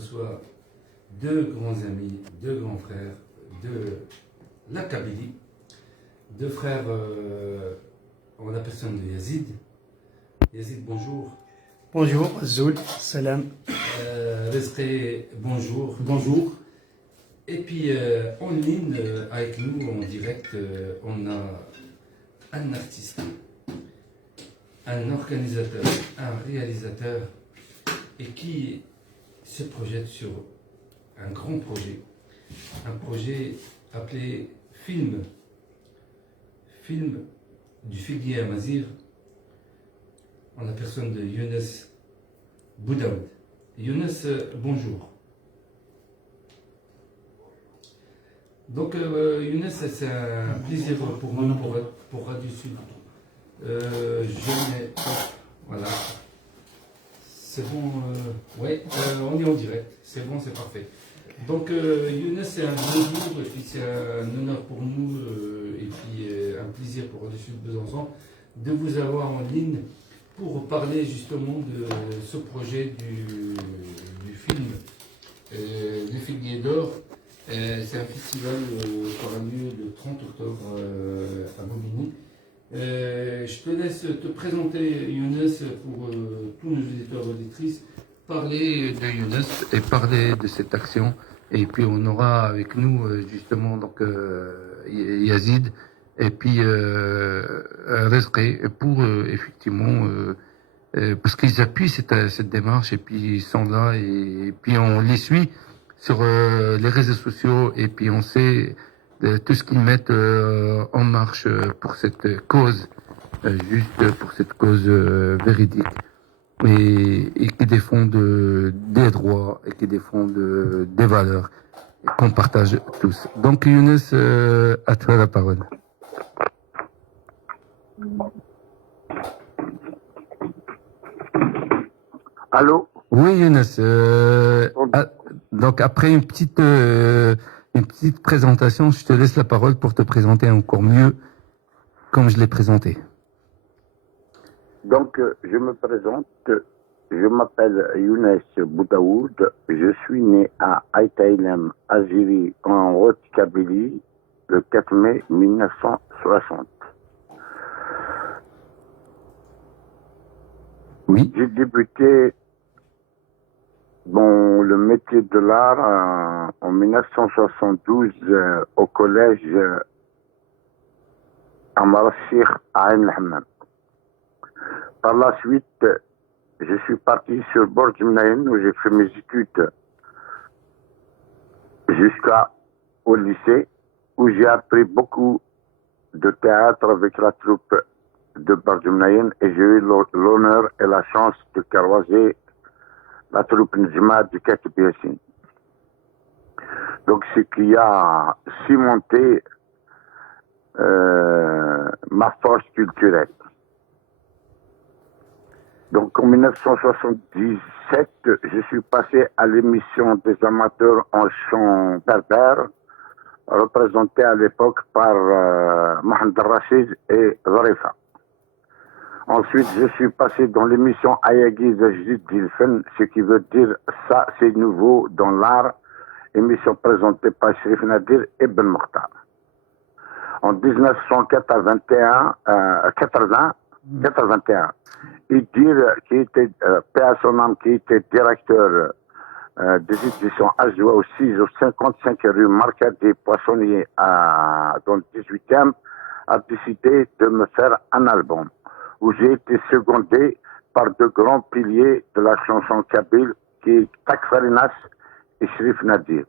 reçois deux grands amis, deux grands frères de la Kabylie, deux frères en la personne de Yazid. Yazid, bonjour. Bonjour, Zoul, salam. Rizqi, bonjour. Bonjour. Et puis en ligne avec nous, en direct, on a un artiste, un organisateur, un réalisateur, et qui se projette sur un grand projet. Un projet appelé Film du figuier Amazir, en la personne de Younes Boudaoud. Younes, bonjour. Donc Younes, c'est un plaisir pour nous, pour Radio Sud. Voilà. C'est bon, ouais, on est en direct, c'est bon, c'est parfait. Donc Younes, c'est un beau jour, et puis c'est un honneur pour nous, et puis un plaisir pour Radio Sud Besançon de vous avoir en ligne pour parler justement de ce projet du film Les Figuiers d'Or. C'est un festival qui aura lieu le 30 octobre à Bobigny. Je te laisse te présenter, Younes, pour tous nos auditeurs et auditrices, parler de Younes et parler de cette action. Et puis on aura avec nous justement donc Yazid et puis Rizqi pour effectivement parce qu'ils appuient cette démarche et puis ils sont là et puis on les suit sur les réseaux sociaux et puis on sait tout ce qu'ils mettent en marche pour cette cause, juste pour cette cause véridique et qui défendent des droits et qui défendent des valeurs qu'on partage tous. Donc Younes, à toi la parole. Allô? Oui Younes, donc après une petite présentation, je te laisse la parole pour te présenter encore mieux comme je l'ai présenté. Donc, je me présente, je m'appelle Younes Boudaoud, je suis né à Aïtaïlem, Aziri, en Haute-Kabylie, le 4 mai 1960. Oui. J'ai débuté dans le métier de l'art en 1972 au collège à Marachir à Ain el-Hammam. Par la suite, je suis parti sur Borj Mnaïn où j'ai fait mes études jusqu'au lycée où j'ai appris beaucoup de théâtre avec la troupe de Borj Mnaïn et j'ai eu l'honneur et la chance de croiser la troupe Njma du Katib Yassine. Donc ce qui a cimenté ma force culturelle. Donc en 1977, je suis passé à l'émission des amateurs en chant berbère, représentée à l'époque par Mohamed Rachid et Zarifa. Ensuite, je suis passé dans l'émission Ayagi Zajdid Dilfen, ce qui veut dire ça, c'est nouveau dans l'art, émission présentée par Sherif Nadir et Ben Mokhtar. En 1981, Idir, qui était PA qui était directeur des éditions Ajwa au 6 au 55 rue Marcadier Poissonnier dans le 18e, a décidé de me faire un album où j'ai été secondé par deux grands piliers de la chanson kabyle qui est Tak Farinas et Sherif Nadir.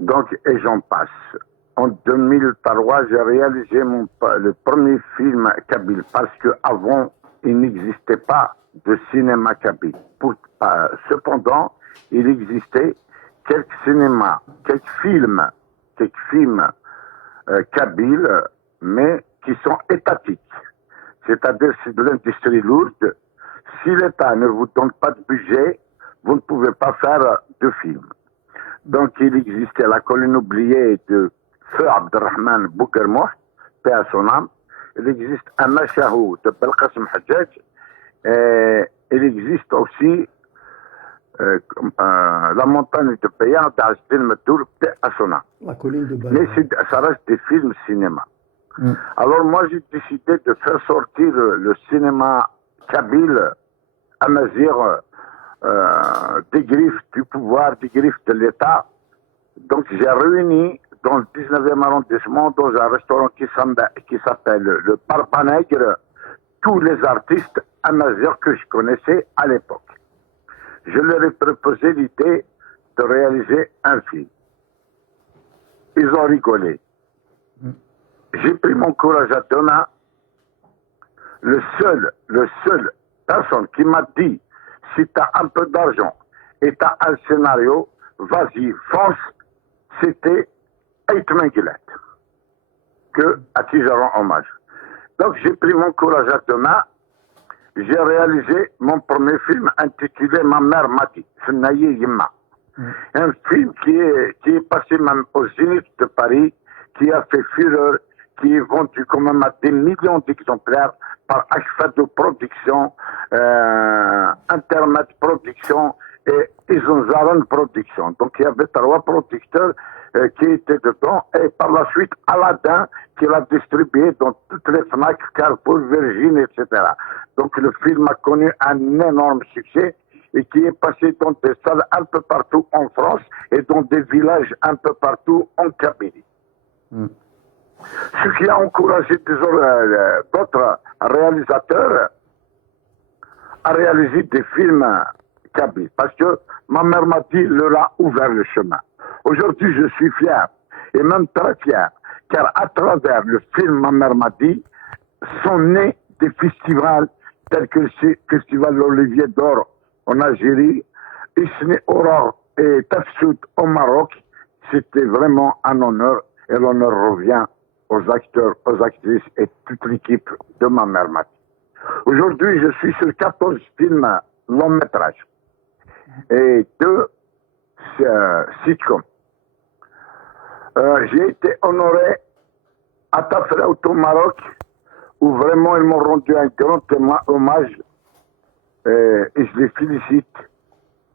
Donc, et j'en passe. En 2003, j'ai réalisé le premier film kabyle parce qu'avant, il n'existait pas de cinéma kabyle. Cependant, il existait quelques cinémas, quelques films kabyles, mais qui sont étatiques. C'est-à-dire, c'est de l'industrie lourde. Si l'État ne vous donne pas de budget, vous ne pouvez pas faire de films. Donc, il existait la colline oubliée de Feu Abdelrahman Boukermouh, paix à son âme. Il existe un Machahou de Belkacem Hadjadj. Et il existe aussi La montagne de Payard d'Azdin Medour Assona. La colline de Mais Bala. ça reste des films cinéma. Alors moi j'ai décidé de faire sortir le cinéma kabyle, amazir, des griffes du pouvoir, des griffes de l'État. Donc j'ai réuni dans le 19e arrondissement, dans un restaurant qui s'appelle le Parpanègre, tous les artistes amazirs que je connaissais à l'époque. Je leur ai proposé l'idée de réaliser un film. Ils ont rigolé. J'ai pris mon courage à deux mains. Le seul personne qui m'a dit, si tu as un peu d'argent et tu as un scénario, vas-y, fonce, c'était Eitman Gillette, à qui je rends hommage. Donc j'ai pris mon courage à deux mains. J'ai réalisé mon premier film intitulé Ma mère m'a dit, Fnaye Yimma. Un film qui est passé même au Zénith de Paris, qui a fait fureur, qui est vendu quand même à des millions d'exemplaires par Akfado Production, Internet Production et Izunzaran Production. Donc il y avait trois producteurs qui étaient dedans, et par la suite Aladdin qui l'a distribué dans toutes les Fnac, Carrefour, Virgin, etc. Donc le film a connu un énorme succès et qui est passé dans des salles un peu partout en France et dans des villages un peu partout en Kabylie. Ce qui a encouragé d'autres réalisateurs à réaliser des films kabyles. Parce que ma mère m'a dit, leur a ouvert le chemin. Aujourd'hui, je suis fier, et même très fier, car à travers le film Ma mère m'a dit, sont nés des festivals tels que le Festival L'Olivier d'Or en Algérie, Isni Aurore et Tafsout au Maroc. C'était vraiment un honneur, et l'honneur revient aux acteurs, aux actrices et toute l'équipe de Ma mère m'a dit. Aujourd'hui, je suis sur 14 films long métrage et 2 sitcoms. J'ai été honoré à Tafraout au Maroc, où vraiment ils m'ont rendu un grand hommage, et je les félicite.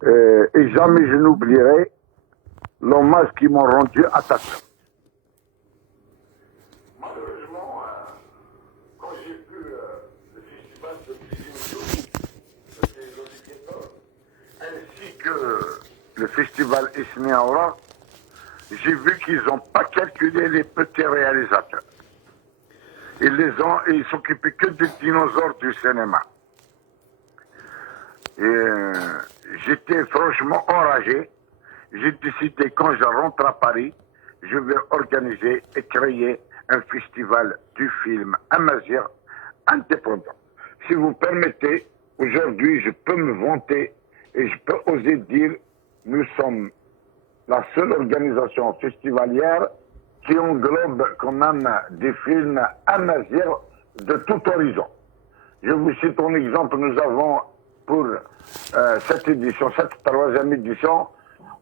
Et jamais je n'oublierai l'hommage qu'ils m'ont rendu à Tafraout. Malheureusement, quand j'ai vu le festival de l'Olivier d'Or, ainsi que le festival Ismi Aura, j'ai vu qu'ils n'ont pas calculé les petits réalisateurs. Ils s'occupaient que des dinosaures du cinéma. Et j'étais franchement enragé. J'ai décidé, quand je rentre à Paris, je vais organiser et créer un festival du film amazigh indépendant. Si vous permettez, aujourd'hui, je peux me vanter et je peux oser dire, nous sommes la seule organisation festivalière qui englobe quand même des films amazighs de tout horizon. Je vous cite un exemple, nous avons pour cette édition, cette troisième édition,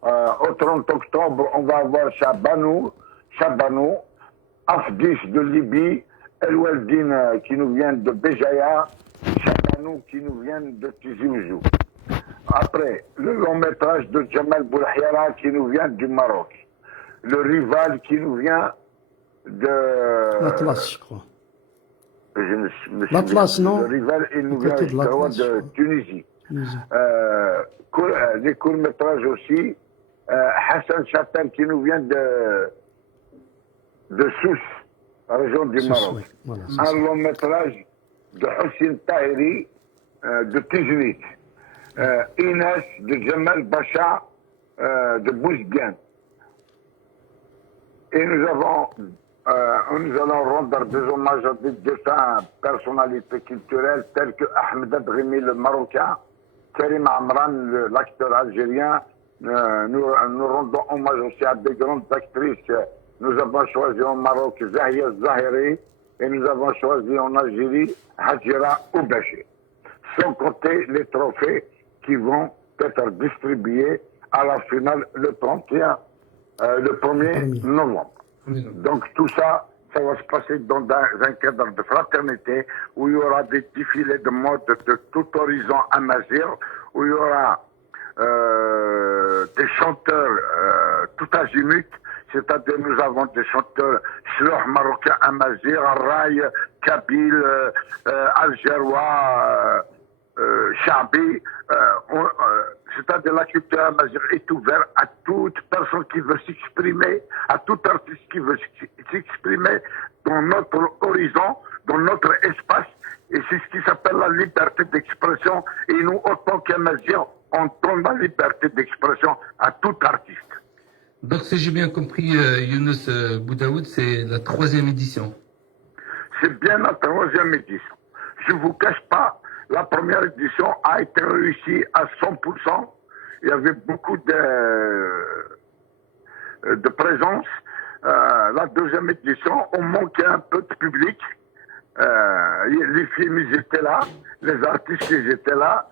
au 30 octobre, on va avoir Chabanou, Afdis de Libye, El Weldin qui nous vient de Béjaïa, Chabanou qui nous vient de Tizi Ouzou. Après, le long métrage de Jamal Boulahira qui nous vient du Maroc. Le rival qui nous vient de... L'Atlas, je crois. L'Atlas, non? Le rival, il nous vient de Tunisie. Des courts-métrages aussi. Hassan Chatal qui nous vient de Sousse, la région du Maroc. Oui. Voilà, un long-métrage de Hossein Tahiri de Tiznit. Inès de Jamal Bacha de Bouzguin. Et nous allons rendre des hommages à des défunts personnalités culturelles telles que Ahmed Adrimi, le Marocain, Karim Amran, l'acteur algérien. Nous rendons hommage aussi à des grandes actrices. Nous avons choisi au Maroc Zahia Zahiri et nous avons choisi en Algérie Hadjira Oubaché. Sans compter les trophées qui vont être distribués à la finale le 1er novembre. Donc tout ça, ça va se passer dans un cadre de fraternité où il y aura des défilés de mode de tout horizon amazigh, où il y aura des chanteurs tout azimut, c'est-à-dire nous avons des chanteurs chloh marocains, amazigh, raï, kabyle, algérois, chabi, c'est-à-dire la culture amazigh est ouverte à toute personne qui veut s'exprimer, à tout artiste qui veut s'exprimer dans notre horizon, dans notre espace, et c'est ce qui s'appelle la liberté d'expression, et nous, autant qu'Amaziens, on donne la liberté d'expression à tout artiste. Donc, si j'ai bien compris, Younous Boudaoud, c'est la 3e édition. C'est bien la 3e édition. Je ne vous cache pas, la première édition a été réussie à 100%. Il y avait beaucoup de présence. La 2e édition, on manquait un peu de public. Les films, ils étaient là, les artistes, ils étaient là,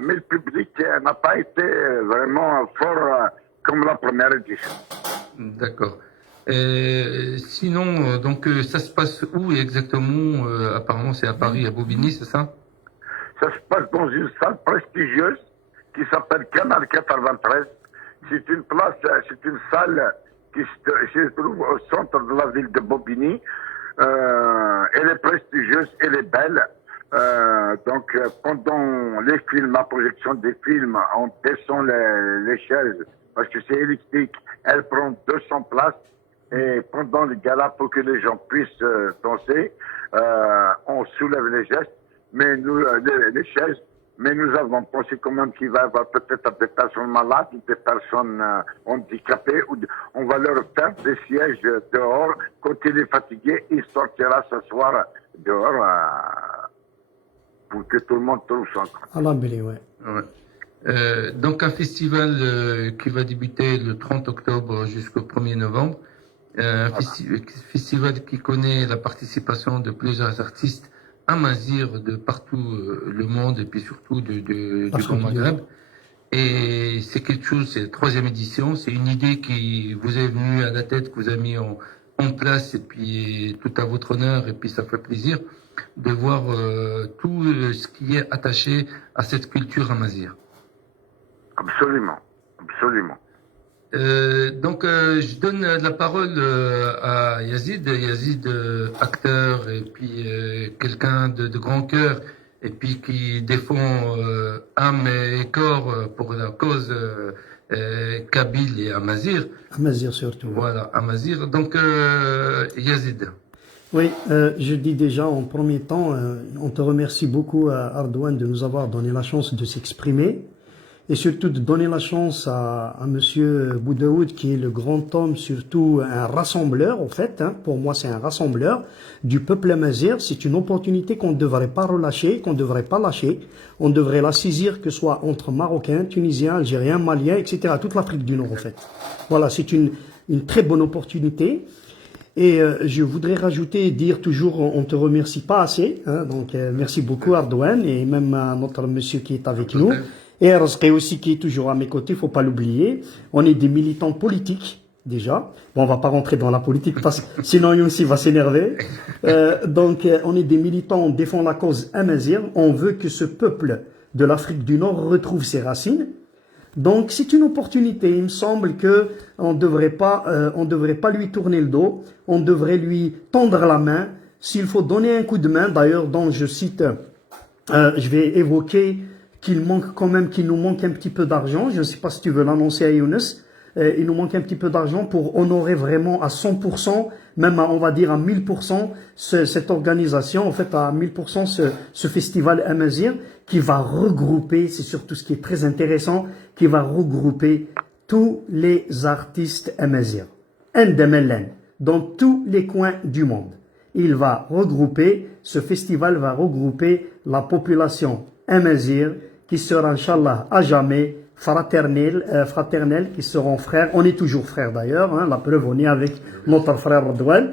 mais le public n'a pas été vraiment fort comme la première édition. D'accord. Sinon, donc, ça se passe où exactement? Apparemment, c'est à Paris, à Bobigny, c'est ça? Ça se passe dans une salle prestigieuse qui s'appelle Canal 93. C'est une place, c'est une salle qui se trouve au centre de la ville de Bobigny. Elle est prestigieuse, elle est belle. Donc, pendant les films, la projection des films, on descend les chaises parce que c'est électrique. Elle prend 200 places. Et pendant le gala, pour que les gens puissent danser, on soulève les gestes, mais nous, les chaises. Mais nous avons pensé quand même qu'il va y avoir peut-être des personnes malades, des personnes handicapées. On va leur faire des sièges dehors. Quand il est fatigué, il sortira s'asseoir dehors pour que tout le monde trouve son compte. Allah béni, ouais. Donc un festival qui va débuter le 30 octobre jusqu'au 1er novembre. Un festival qui connaît la participation de plusieurs artistes amazirs de partout le monde et puis surtout du Grand Maghreb. Et c'est quelque chose, c'est la 3e édition, c'est une idée qui vous est venue à la tête, que vous avez mis en place et puis tout à votre honneur et puis ça fait plaisir de voir tout ce qui est attaché à cette culture amazigh. Absolument, absolument. Donc, je donne la parole à Yazid. Yazid, acteur et puis quelqu'un de grand cœur et puis qui défend âme et corps pour la cause kabyle et amazigh. Amazigh surtout. Voilà, amazigh. Donc, Yazid. Oui, je dis déjà en premier temps, on te remercie beaucoup à Ardouane de nous avoir donné la chance de s'exprimer. Et surtout de donner la chance à Monsieur Boudaoud, qui est le grand homme, surtout un rassembleur, en fait. Hein, pour moi, c'est un rassembleur du peuple amazigh. C'est une opportunité qu'on ne devrait pas relâcher, qu'on ne devrait pas lâcher. On devrait la saisir, que ce soit entre Marocains, Tunisiens, Algériens, Maliens, etc. Toute l'Afrique du Nord, en fait. Voilà, c'est une très bonne opportunité. Et je voudrais rajouter et dire toujours, on te remercie pas assez. Hein, donc, merci beaucoup, Ardouane, et même à notre monsieur qui est avec nous. Et Razqi aussi qui est toujours à mes côtés, faut pas l'oublier. On est des militants politiques, déjà. Bon, on va pas rentrer dans la politique parce que sinon Youssi va s'énerver. Donc, on est des militants, on défend la cause amazigh. On veut que ce peuple de l'Afrique du Nord retrouve ses racines. Donc, c'est une opportunité. Il me semble que on devrait pas lui tourner le dos. On devrait lui tendre la main. S'il faut donner un coup de main, d'ailleurs, dont je cite, je vais évoquer qu'il nous manque un petit peu d'argent. Je ne sais pas si tu veux l'annoncer à Younous. Il nous manque un petit peu d'argent pour honorer vraiment à 100%, même on va dire à 1000%, cette organisation, en fait à 1000% ce festival amazigh qui va regrouper, c'est surtout ce qui est très intéressant, qui va regrouper tous les artistes amazighs, dans tous les coins du monde. Ce festival va regrouper la population amazigh qui sera, Inch'Allah, à jamais fraternels, qui seront frères. On est toujours frères d'ailleurs, hein, la preuve, on est avec notre frère Ardouane,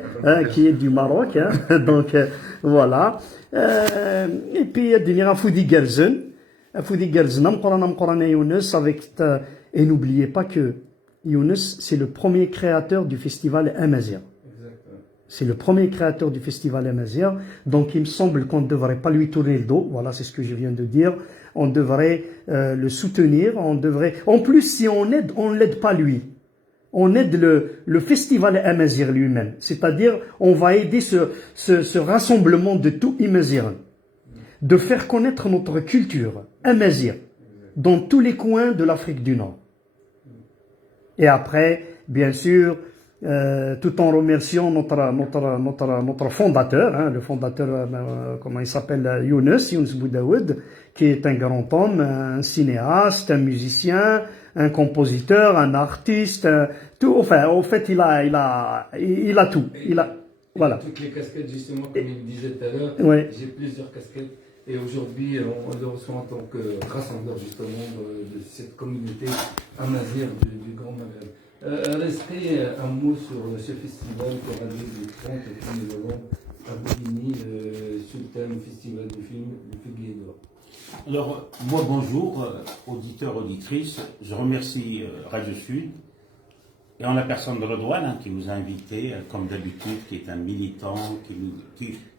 qui est du Maroc. Hein, donc, voilà. Et puis, il y a Foudi Gerzen, et n'oubliez pas que Younous, c'est le premier créateur du festival amazigh. C'est le premier créateur du festival Amazir. Donc il me semble qu'on ne devrait pas lui tourner le dos. Voilà, c'est ce que je viens de dire. On devrait le soutenir. On devrait. En plus, si on aide, on ne l'aide pas lui. On aide le festival Amazir lui-même. C'est-à-dire, on va aider ce rassemblement de tout Amazir, de faire connaître notre culture Amazir dans tous les coins de l'Afrique du Nord. Et après, bien sûr, tout en remerciant notre fondateur, hein, le fondateur, comment il s'appelle, Younes Boudaoud, qui est un grand homme, un cinéaste, un musicien, un compositeur, un artiste, tout. Enfin, en fait, il a tout. Voilà. Toutes les casquettes, justement, comme il disait tout à l'heure, Ouais. j'ai plusieurs casquettes. Et aujourd'hui, on le reçoit en tant que rassembleur, justement, de cette communauté amazir du Grand Maghreb. Restez un mot sur ce festival qui aura lieu du 30 au 1er novembre à Bobigny, sur le thème Festival du film, le Figuier d'Or. Alors, moi, bonjour, auditeurs, auditrices. Je remercie Radio Sud, et en la personne de Redouane, hein, qui nous a invités, comme d'habitude, qui est un militant,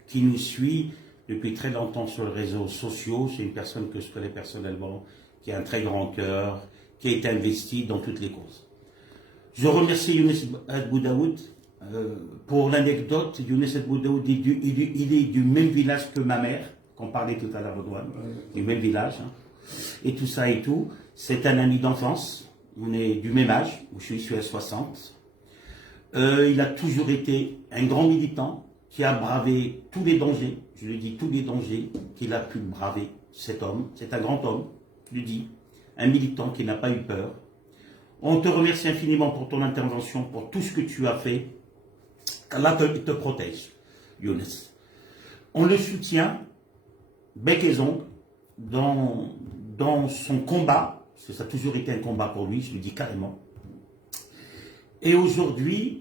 qui nous suit depuis très longtemps sur les réseaux sociaux. C'est une personne que je connais personnellement, qui a un très grand cœur, qui est investi dans toutes les causes. Je remercie Younes Boudaoud. Pour l'anecdote, Younes Boudaoud, il est du même village que ma mère, qu'on parlait tout à l'heure, Redouane, du même village, hein, et tout ça et tout. C'est un ami d'enfance. On est du même âge, je suis à 60. Il a toujours été un grand militant qui a bravé tous les dangers, je le dis tous les dangers qu'il a pu braver, cet homme. C'est un grand homme, je le dis, un militant qui n'a pas eu peur. On te remercie infiniment pour ton intervention, pour tout ce que tu as fait. qu'Allah te protège, Younes. On le soutient, bec et ongles, dans son combat, parce que ça a toujours été un combat pour lui, je le dis carrément. Et aujourd'hui,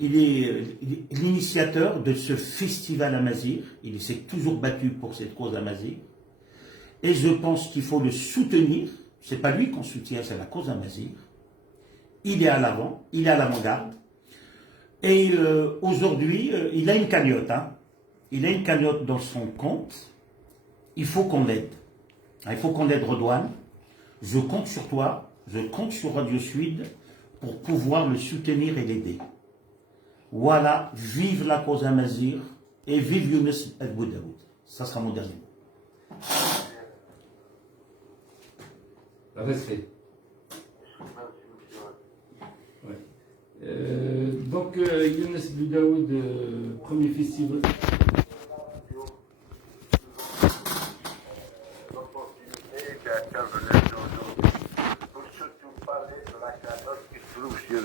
il est l'initiateur de ce festival Amazir. Il s'est toujours battu pour cette cause Amazir. Et je pense qu'il faut le soutenir. Ce n'est pas lui qu'on soutient, c'est la cause Amazir. Il est à l'avant, il est à l'avant-garde. Et aujourd'hui, il a une cagnotte. Hein. Il a une cagnotte dans son compte. Il faut qu'on l'aide. Il faut qu'on aide Redouane. Je compte sur toi, je compte sur Radio Sud pour pouvoir le soutenir et l'aider. Voilà, vive la cause Amazir et vive Younes Boudaoud. Ça sera mon dernier mot. Respect. Ouais. Donc, Younes Boudaoud, premier festival. Sur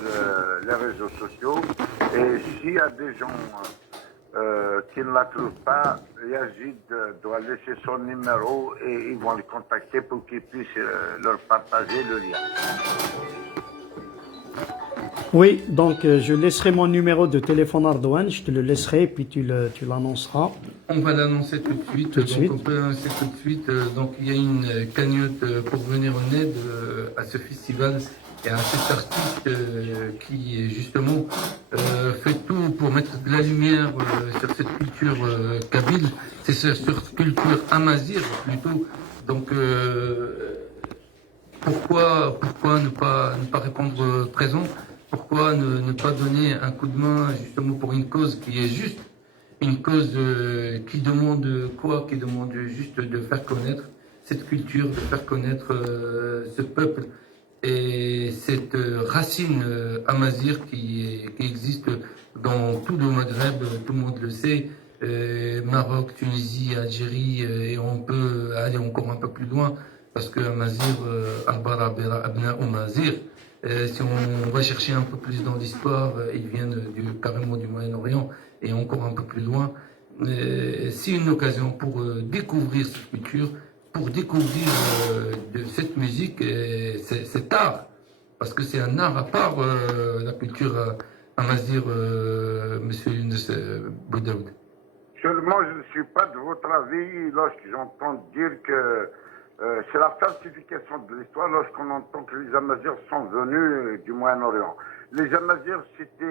les réseaux sociaux, et s'il y a des gens qui ne la trouvent pas, Yazid doit laisser son numéro et ils vont le contacter pour qu'ils puissent leur partager le lien. Oui, donc je laisserai mon numéro de téléphone à Redouane, je te le laisserai et puis tu l'annonceras. On va l'annoncer tout de suite. On peut l'annoncer tout de suite. Donc il y a une cagnotte pour venir en aide à ce festival et à cet artiste qui justement fait tout pour mettre de la lumière sur cette culture kabyle, c'est sur cette culture amazir plutôt. Donc pourquoi ne pas répondre présent? Pourquoi ne pas donner un coup de main justement pour une cause qui est juste, une cause qui demande quoi? Qui demande juste de faire connaître cette culture, de faire connaître ce peuple et cette racine amazir qui existe dans tout le Maghreb, tout le monde le sait, Maroc, Tunisie, Algérie, et on peut aller encore un peu plus loin parce que Amazir, Al-Barabira, Abna Amazir, si on va chercher un peu plus dans l'histoire, ils viennent carrément du Moyen-Orient et encore un peu plus loin. C'est une occasion pour découvrir cette culture, pour découvrir de cette musique, cet art, parce que c'est un art à part la culture amazir, monsieur Younes Boudaoud. Seulement, je ne suis pas de votre avis lorsque j'entends dire que c'est la falsification de l'histoire lorsqu'on entend que les Amazirs sont venus du Moyen-Orient. Les Amazirs, c'était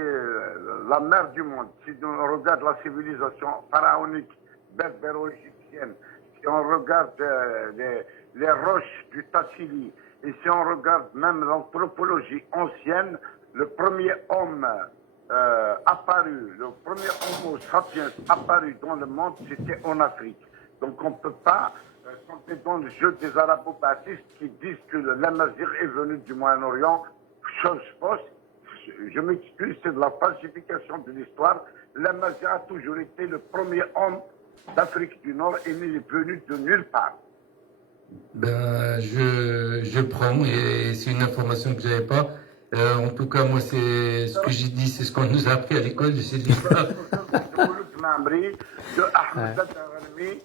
la mère du monde. Si on regarde la civilisation pharaonique, berbéro-égyptienne, si on regarde les roches du Tassili, et si on regarde même l'anthropologie ancienne, le premier homme apparu, le premier Homo sapiens apparu dans le monde, c'était en Afrique. Donc on ne peut pas tomber dans le jeu des arabo-baptistes qui disent que l'Amazigh est venu du Moyen-Orient, chose fausse. Je m'excuse, c'est de la falsification de l'histoire. L'Amazigh a toujours été le premier homme d'Afrique du Nord et il est venu de nulle part. Ben, je prends et c'est une information que j'avais pas. En tout cas, moi, c'est ce que j'ai dit, c'est ce qu'on nous a appris à l'école, je sais l'histoire. De Ahmed Al-Darimi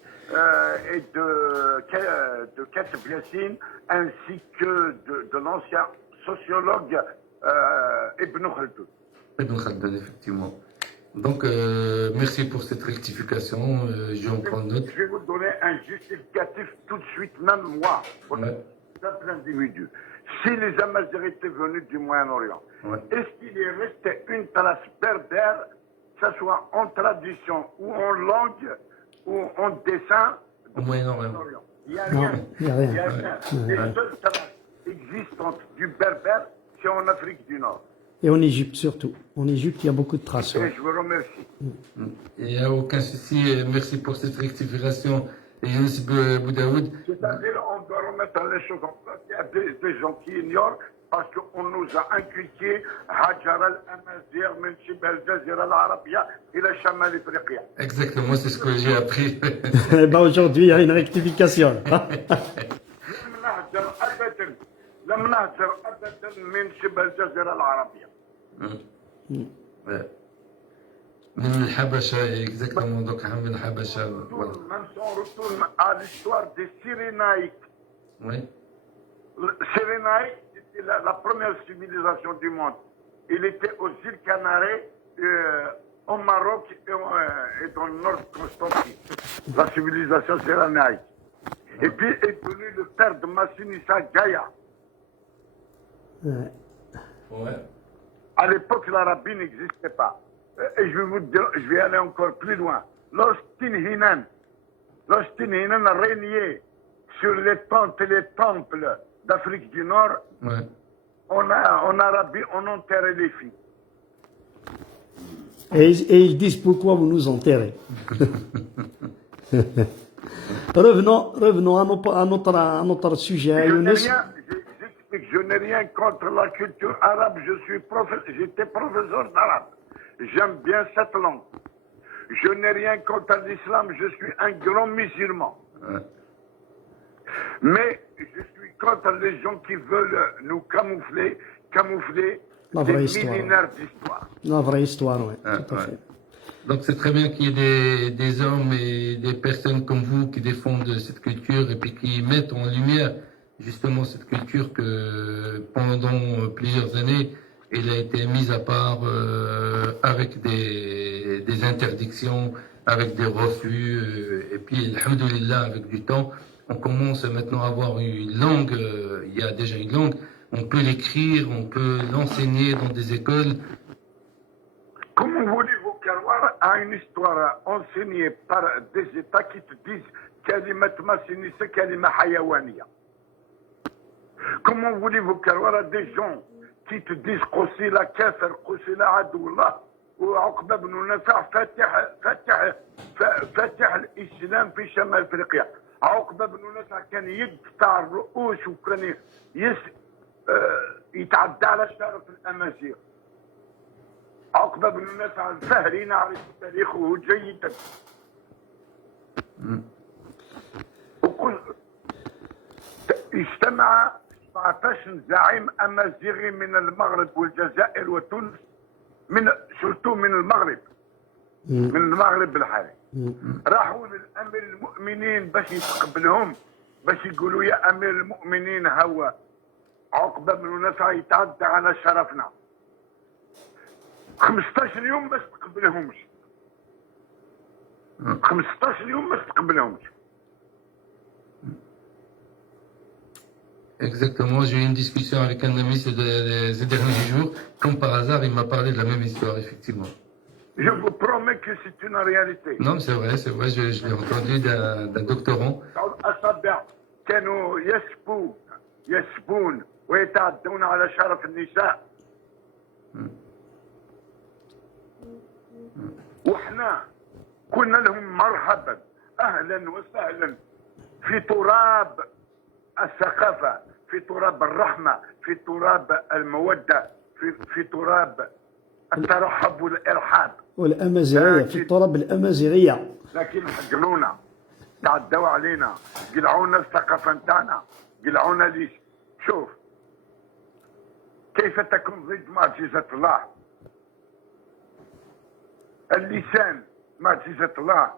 et de Kateb Yassine, ainsi que de l'ancien sociologue Ibn Khaldun. Ibn Khaldun, effectivement. Donc, merci pour cette rectification, je vais en prendre note. Je vais vous donner un justificatif tout de suite, même moi, pour Ouais. simple individu. Si les Amazirs étaient venus du Moyen-Orient, Ouais. est-ce qu'il est resté une trace berbère, que ce soit en tradition ou en langue ou en dessin Au Moyen-Orient. Il n'y a Non, rien. il n'y a rien. Il y a rien. Les seules traces existantes du berbère, c'est en Afrique du Nord. Et en Égypte surtout. En Égypte, il y a beaucoup de traces. Et ouais. je vous remercie. Il n'y a aucun souci, merci pour cette rectification. Et Younes Boudaoud, C'est-à-dire, on doit remettre les choses en place. Il y a des gens qui ignorent parce qu'on nous a inculqué Hajar al-Amazir min Shibh al-Jazira al-Arabia ila Shamal Ifriqiya. exactement, c'est ce que j'ai appris. Eh ben, aujourd'hui, il y a une rectification. لم نهجر أبدا من شبه الجزيرة العربية. Ouais. من الحبشة, exactement, donc من الحبشة. Voilà. Même si on retourne à l'histoire des Cyrénaïques. Oui. Cyrénaïque, c'était la première civilisation du monde. Il était aux îles Canaries, au Maroc et dans le nord de Constantine. La civilisation cyrénaïque. Et puis est venu le père de Massinissa Gaya. Ouais. Ouais. À l'époque, l'Arabie n'existait pas. Et je vais vous dire, je vais aller encore plus loin. Lorsqu'Tin Hinan régnait sur les tentes et les temples d'Afrique du Nord, Ouais. en Arabie, on enterrait les filles. Et ils disent pourquoi vous nous enterrez. Revenons à notre sujet. J'explique, je n'ai rien contre la culture arabe. J'étais professeur d'arabe. J'aime bien cette langue. Je n'ai rien contre l'islam. Je suis un grand musulman. Ouais. Mais je suis contre les gens qui veulent nous camoufler La des vraie histoire. millénaires d'histoire. La vraie histoire, oui. Ah, Tout à ouais. fait. Donc c'est très bien qu'il y ait des hommes et des personnes comme vous qui défendent cette culture et puis qui mettent en lumière justement cette culture que pendant plusieurs années, elle a été mise à part avec des interdictions, avec des refus. Et puis, alhamdoulilah, avec du temps, on commence maintenant à avoir une langue, il y a déjà une langue, on peut l'écrire, on peut l'enseigner dans des écoles. Comment voulez-vous qu'Arwar a une histoire enseignée par des États qui te disent Kalimat Massinissa, Kalima Hayawania? Comment voulez-vous qu'Arwar a des gens qui te disent Qusila Kafir, Qusila Adoullah, ou Aqba ibn Nafi' Fatih al-Islam في شمال أفريقيا. عقبة بن نافع كان يقطع الرؤوس وكان يتعدى على شرف الأمازيغ. عقبة بن نافع الفهري نعرف تاريخه جيدا. وكل اجتمع 17 زعيم أمازيغي من المغرب والجزائر وتونس سورتو من المغرب من المغرب الحالي. راحوا للأمير المؤمنين باش يتقبلهم باش يقولوا يا أمير المؤمنين هو عقبة بن نافع يتعدى على شرفنا. 15 يوم باش تقبلهمش. 15 يوم باش تقبلهمش. Exactement, j'ai eu une discussion avec un ami ces derniers jours. Comme par hasard, il m'a parlé de la même histoire, effectivement. Je vous promets que c'est une réalité. Non, c'est vrai, je l'ai entendu d'un doctorant. الأصابع كانوا يسبون ويتعدون على شرف النساء. وإحنا كنا لهم مرحبا أهلا وسهلا في تراب الثقافة، في تراب الرحمة، في تراب المودة، في تراب الترحب والإرحاب. والأمازيغية في التراب الأمازيغية. لكن حجرونا، تعدوا علينا، قلعونا الثقافة نتاعنا، قلعونا ليش. شوف كيف تكون ضد معجزة الله. اللسان معجزة الله،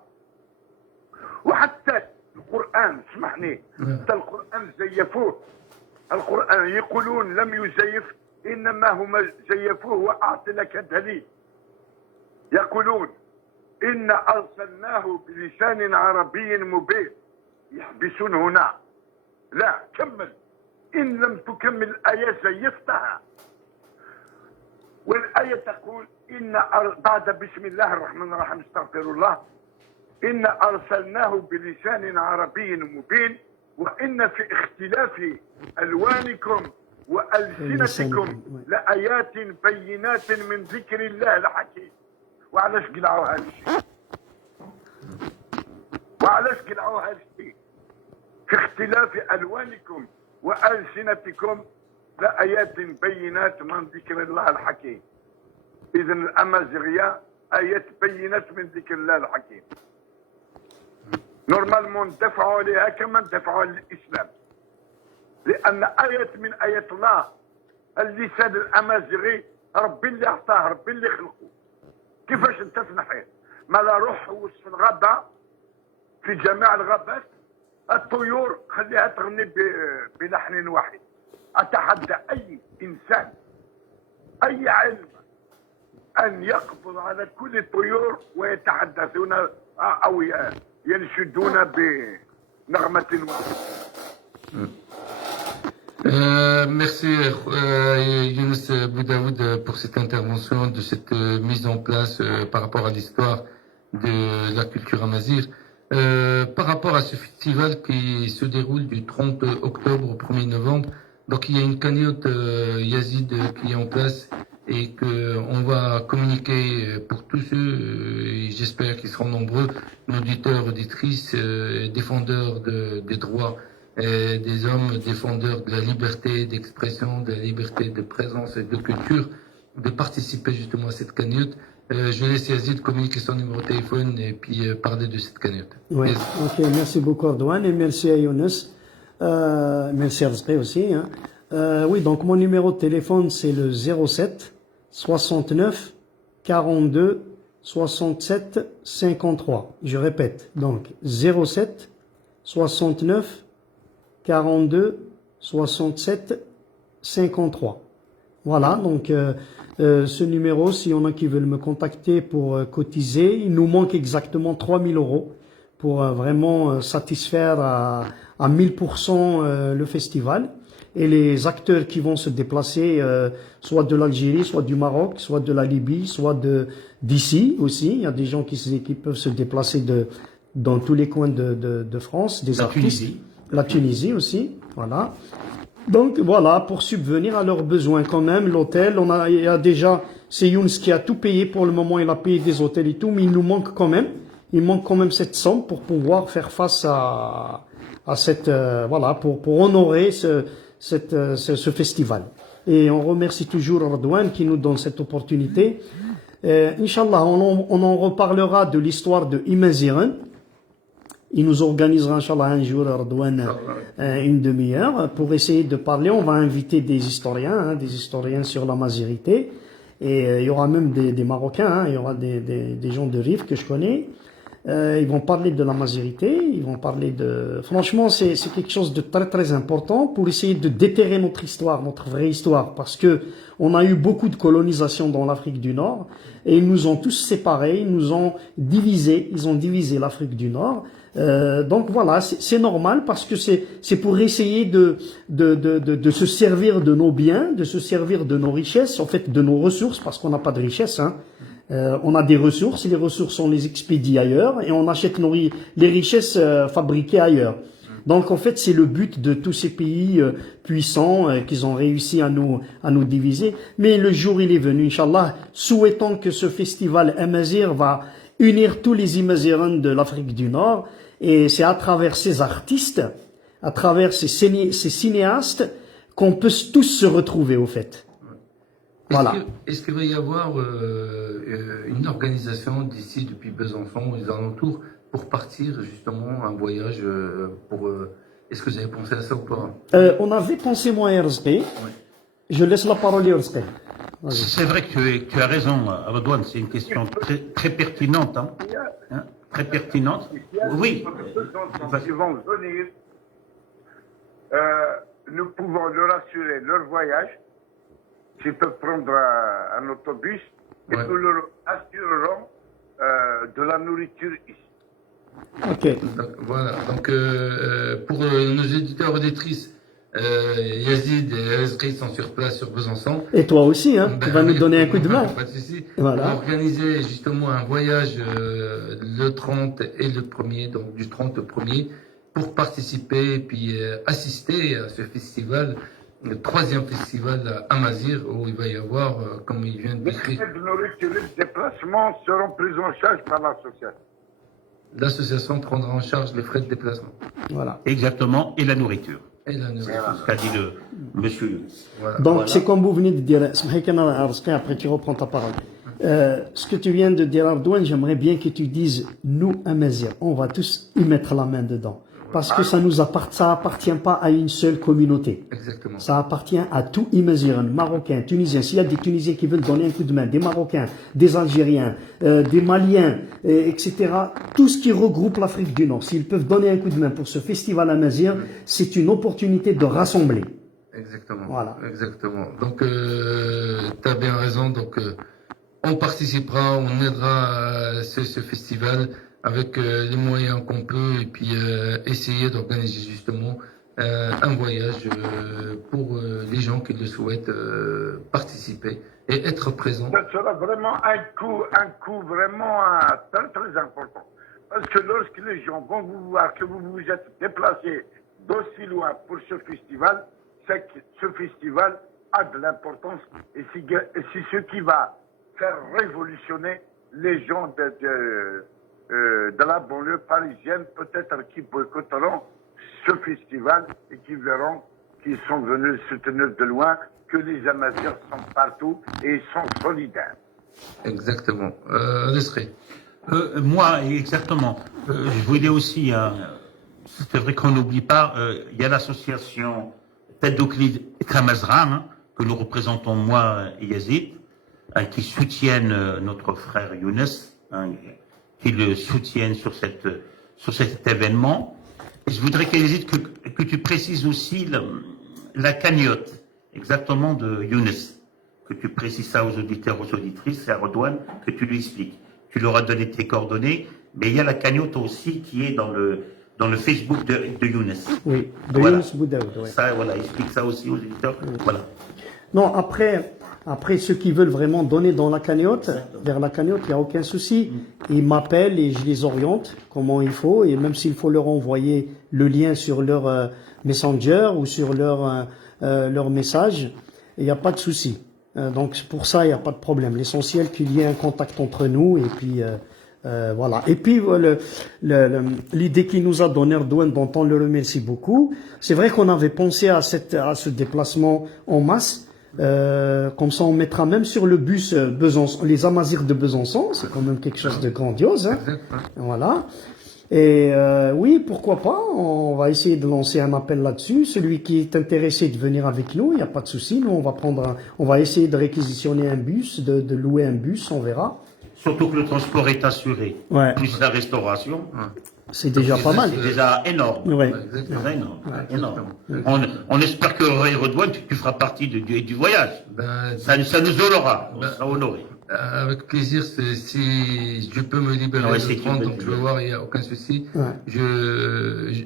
وحتى القرآن اسمحني، حتى القرآن زيفوه. القرآن يقولون لم يزيف، إنما هم زيفوه وأعطي لك دليل. يقولون إن أرسلناه بلسان عربي مبين. يحبسون هنا. لا كمل، إن لم تكمل الآية زيفتها. والآية تقول بعد بسم الله الرحمن الرحيم استغفر الله، إن أرسلناه بلسان عربي مبين وإن في اختلاف ألوانكم وألسنتكم لآيات بينات من ذكر الله الحكيم. وعلاش قلعوا هذا الشيء؟ وعلاش قلعوا هذا الشيء؟ في اختلاف ألوانكم وألسنتكم لآيات بينات من ذكر الله الحكيم. إذن الأمازيغية آيات بينات من ذكر الله الحكيم. نورمالمون ندفعوا عليها كما ندفعوا على الإسلام، لأن آية من آيات الله اللسان الأمازيغي ربي اللي أعطاه، ربي اللي خلقه. كيفاش أنت تنحيه؟ ما لا روح وسط الغابة في جميع الغابات الطيور خليها تغني بلحن واحد. أتحدى أي إنسان أي علم أن يقبض على كل الطيور ويتحدثون أو ينشدون بنغمة واحدة. Merci Younes Boudaoud pour cette intervention, de cette mise en place par rapport à l'histoire de la culture amazigh. Par rapport à ce festival qui se déroule du 30 octobre au 1er novembre, donc il y a une cagnotte Yazid qui est en place et qu'on va communiquer pour tous ceux, et j'espère qu'ils seront nombreux, auditeurs, auditrices, défendeurs des droits des hommes, défendeurs de la liberté d'expression, de la liberté de présence et de culture, de participer justement à cette cagnotte. Je laisse Yazid communiquer son numéro de téléphone et puis parler de cette cagnotte. Ouais. Ok, merci beaucoup Ardouane et merci à Younes. Merci à Rzqi aussi. Hein. Oui, donc mon numéro de téléphone c'est le 07 69 42 67 53. Je répète, donc 07 69 42 67 53. Voilà, donc ce numéro, s'il y en a qui veulent me contacter pour cotiser, il nous manque exactement 3 000 € pour vraiment satisfaire à 1000% le festival. Et les acteurs qui vont se déplacer, soit de l'Algérie, soit du Maroc, soit de la Libye, soit d'ici aussi. Il y a des gens qui peuvent se déplacer dans tous les coins de France, des artistes. La Tunisie aussi, voilà. Donc voilà, pour subvenir à leurs besoins quand même, l'hôtel, il y a déjà, c'est Younes qui a tout payé pour le moment, il a payé des hôtels et tout, mais il nous manque quand même, cette somme pour pouvoir faire face à cette, voilà, pour honorer ce festival. Et on remercie toujours Ardouane qui nous donne cette opportunité. Inch'Allah, on en reparlera de l'histoire de Imaziran. Il nous organisera, Inch'Allah, un jour, Ardouane, une demi-heure pour essayer de parler. On va inviter des historiens sur la mazirité. Et il y aura même des Marocains, il y aura des gens de Rif que je connais. Ils vont parler de la mazirité, ils vont parler de... Franchement, c'est quelque chose de très très important pour essayer de déterrer notre histoire, notre vraie histoire. Parce que on a eu beaucoup de colonisation dans l'Afrique du Nord. Et ils nous ont tous séparés, ils nous ont divisés, ils ont divisé l'Afrique du Nord. Donc voilà, c'est normal parce que c'est pour essayer de se servir de nos biens, de se servir de nos richesses, en fait de nos ressources, parce qu'on n'a pas de richesse. Hein. On a des ressources, et les ressources on les expédie ailleurs et on achète les richesses fabriquées ailleurs. Donc en fait c'est le but de tous ces pays puissants qu'ils ont réussi à nous diviser. Mais le jour il est venu, Inch'Allah, souhaitons que ce festival Amazir va unir tous les Imazirans de l'Afrique du Nord. Et c'est à travers ces artistes, à travers ces cinéastes, qu'on peut tous se retrouver, au fait. Voilà. Est-ce qu'il va y avoir une organisation d'ici, depuis Besançon, les alentours, pour partir justement un voyage est-ce que vous avez pensé à ça ou pas? On avait pensé, moi et Rzqi. Je laisse la parole à Rzqi. C'est vrai que tu as raison, Redouane, c'est une question très pertinente. Hein, très pertinente. Oui. Ils vont venir, nous pouvons leur assurer leur voyage, s'ils peuvent prendre un autobus, et nous leur assurerons de la nourriture ici. Ok. Donc, voilà. Donc, pour nos éditeurs et auditrices, Yazid et Rzqi sont sur place sur Besançon. Et toi aussi, hein, tu vas nous donner un coup de main. Pas de souci. Voilà. On va organiser justement un voyage le 30 et le 1er, donc du 30 au 1er, pour participer et puis assister à ce festival, le 3e festival à Amazir, où il va y avoir, comme il vient de Les décrire. frais de nourriture et de déplacement seront pris en charge par l'association. L'association prendra en charge les frais de déplacement. Voilà. Exactement, et la nourriture. Et la nourriture. Ce qu'a dit le monsieur. Voilà. Donc Voilà. c'est comme vous venez de dire, Rzqi, après tu reprends ta parole. Ce que tu viens de dire, Ardouane, j'aimerais bien que tu dises, nous, Amazir, on va tous y mettre la main dedans. Parce que ça appartient pas à une seule communauté. Exactement. Ça appartient à tout Imaziran, Marocains, Tunisiens. S'il y a des Tunisiens qui veulent donner un coup de main, des Marocains, des Algériens, des Maliens, etc. Tout ce qui regroupe l'Afrique du Nord, s'ils peuvent donner un coup de main pour ce festival Amazir, c'est une opportunité de rassembler. Exactement. Voilà. Exactement. Donc, tu as bien raison. Donc, on participera, on aidera ce festival avec les moyens qu'on peut et puis essayer d'organiser justement un voyage pour les gens qui le souhaitent participer et être présents. Ça sera vraiment un coût vraiment très très important. Parce que lorsque les gens vont vous voir que vous vous êtes déplacés d'aussi loin pour ce festival, c'est que ce festival a de l'importance et c'est ce qui va faire révolutionner les gens de la banlieue parisienne, peut-être qui boycotteront ce festival et qui verront qu'ils sont venus soutenir de loin, que les Amazirs sont partout et ils sont solidaires. Exactement. Rzqi. Moi, exactement. Je voulais aussi, c'est vrai qu'on n'oublie pas, il y a l'association Tête d'Euclide et Kamazran, que nous représentons moi et Yazid, qui soutiennent notre frère Younes, qui le soutiennent sur cet événement. Et je voudrais que tu précises aussi la cagnotte, exactement, de Younes. Que tu précises ça aux auditeurs, aux auditrices, et à Redouane, que tu lui expliques. Tu leur as donné tes coordonnées, mais il y a la cagnotte aussi qui est dans le Facebook de Younes. Oui, de Voilà. Younes Boudaoud, ouais. Ça, voilà, explique ça aussi aux auditeurs. Voilà. Non, après ceux qui veulent vraiment donner dans la cagnotte, vers la cagnotte, il n'y a aucun souci. Ils m'appellent et je les oriente comment il faut. Et même s'il faut leur envoyer le lien sur leur Messenger ou sur leur message, il n'y a pas de souci. Donc pour ça, il n'y a pas de problème. L'essentiel qu'il y ait un contact entre nous et puis voilà. Et puis l'idée qu'il nous a donné Redouane, dont on le remercie beaucoup, c'est vrai qu'on avait pensé à ce déplacement en masse. Comme ça, on mettra même sur le bus Besançon, les Amazirs de Besançon. C'est quand même quelque chose de grandiose. Hein. Voilà. Et oui, pourquoi pas. On va essayer de lancer un appel là-dessus. Celui qui est intéressé de venir avec nous, il n'y a pas de souci. Nous, on va essayer de réquisitionner un bus, de louer un bus. On verra. Surtout que le transport est assuré. Ouais. Plus la restauration. C'est déjà pas mal. C'est déjà énorme. Ouais. C'est déjà énorme. Énorme. On espère que Redouane, tu feras partie du voyage. Ben, Ça nous honorera. On sera honoré. Avec plaisir, si je peux me libérer Ouais, de c'est que tu 30, peux donc te je vais libérer. voir, il n'y a aucun souci. Ouais.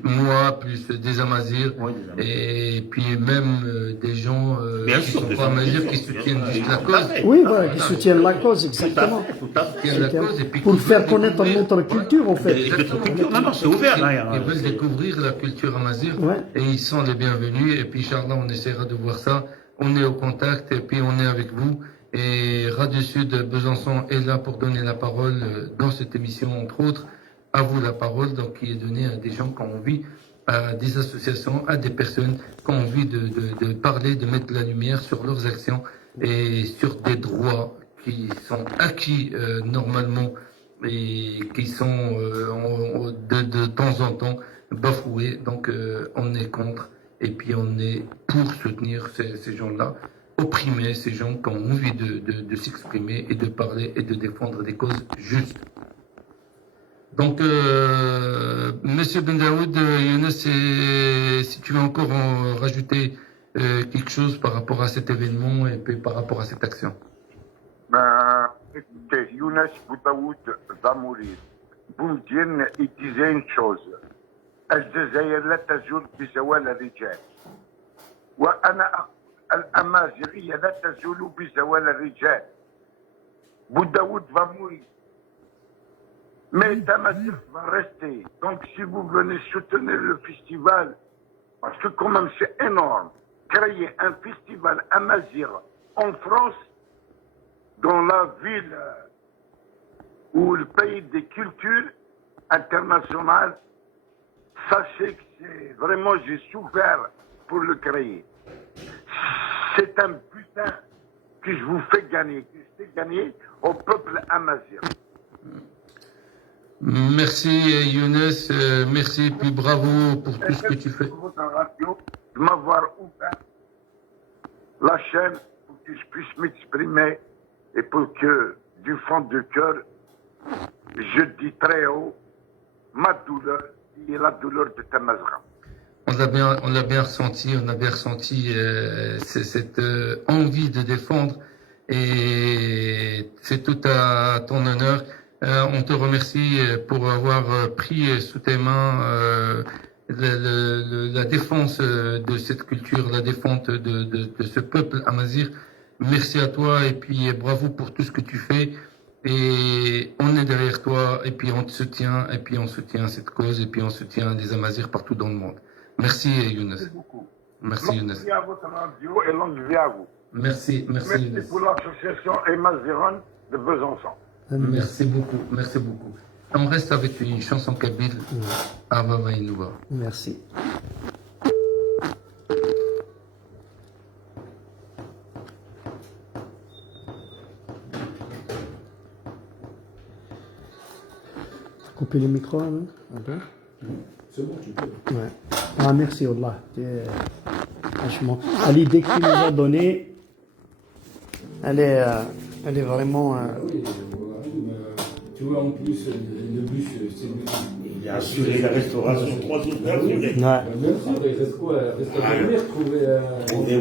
Moi, plus des Amazirs, Ouais, des Amazirs. et puis même des gens Bien qui sûr, sont des pas gens, Amazirs, bien qui sûr, soutiennent bien juste sûr. la Tout à cause. fait. Oui, Ah, voilà, qui soutiennent la cause, Tout à exactement. fait, tout à fait. Qui soutiennent la cause, et puis Pour qui faire veulent connaître découvrir- notre culture, en fait. Et que Exactement. notre culture, non, c'est ouvert derrière. Ils veulent découvrir la culture amazigh Ouais. et ils sont les bienvenus. Et puis, Inch'Allah, on essaiera de voir ça. On est au contact et puis on est avec vous. Et Radio Sud Besançon est là pour donner la parole dans cette émission, entre autres. À vous la parole, donc qui est donnée à des gens qui ont envie, à des associations, à des personnes qui ont envie de parler, de mettre de la lumière sur leurs actions et sur des droits qui sont acquis normalement et qui sont de temps en temps bafoués. Donc on est contre et puis on est pour soutenir ces gens-là, opprimer ces gens qui ont envie de s'exprimer et de parler et de défendre des causes justes. Donc, Monsieur Ben Daoud, Younes, si tu veux encore en rajouter quelque chose par rapport à cet événement et puis par rapport à cette action. Écoutez, Younes Boudaoud va mourir. Boumediene, il disait une chose. الجزائر لا تزول بزوال الرجال. وأنا الأمازيغية لا تزول بزوال الرجال. Boudaoud va mourir. Mais Tamazigh va rester. Donc si vous venez soutenir le festival, parce que quand même c'est énorme, créer un festival Amazigh en France, dans la ville ou le pays des cultures internationales, sachez que c'est vraiment, j'ai souffert pour le créer. C'est un butin que je vous fais gagner, que je fais gagner au peuple amazigh. Merci Younes, merci puis bravo pour tout ce que tu fais. Votre radio, de m'avoir ouvert la chaîne pour que je puisse m'exprimer et pour que, du fond du cœur, je dis très haut ma douleur et la douleur de Tamazigh. On l'a bien ressenti, cette envie de défendre et c'est tout à ton honneur. On te remercie pour avoir pris sous tes mains la défense de cette culture, la défense de ce peuple amazigh. Merci à toi et puis bravo pour tout ce que tu fais. Et on est derrière toi et puis on te soutient et puis on soutient cette cause et puis on soutient les Amazirs partout dans le monde. Merci Younes. Merci beaucoup. Merci Younes. Longue vie à votre radio et longue vie à vous. Merci Merci Younes. pour l'association Amaziron de Besançon. Merci beaucoup, merci beaucoup. On reste avec une chanson kabyle, Avava Inouva. Merci. Couper le micro, hein, un peu. C'est bon, tu peux. Ouais. Ah, merci, Allah. Franchement, l'idée que tu nous as donnée, elle est vraiment. Oui, tu vois, en plus, le bus, c'est le bus. Il a assuré la restauration 3 jours. Ouais. Bien sûr, il reste quoi? Il reste à dormir, trouver. On est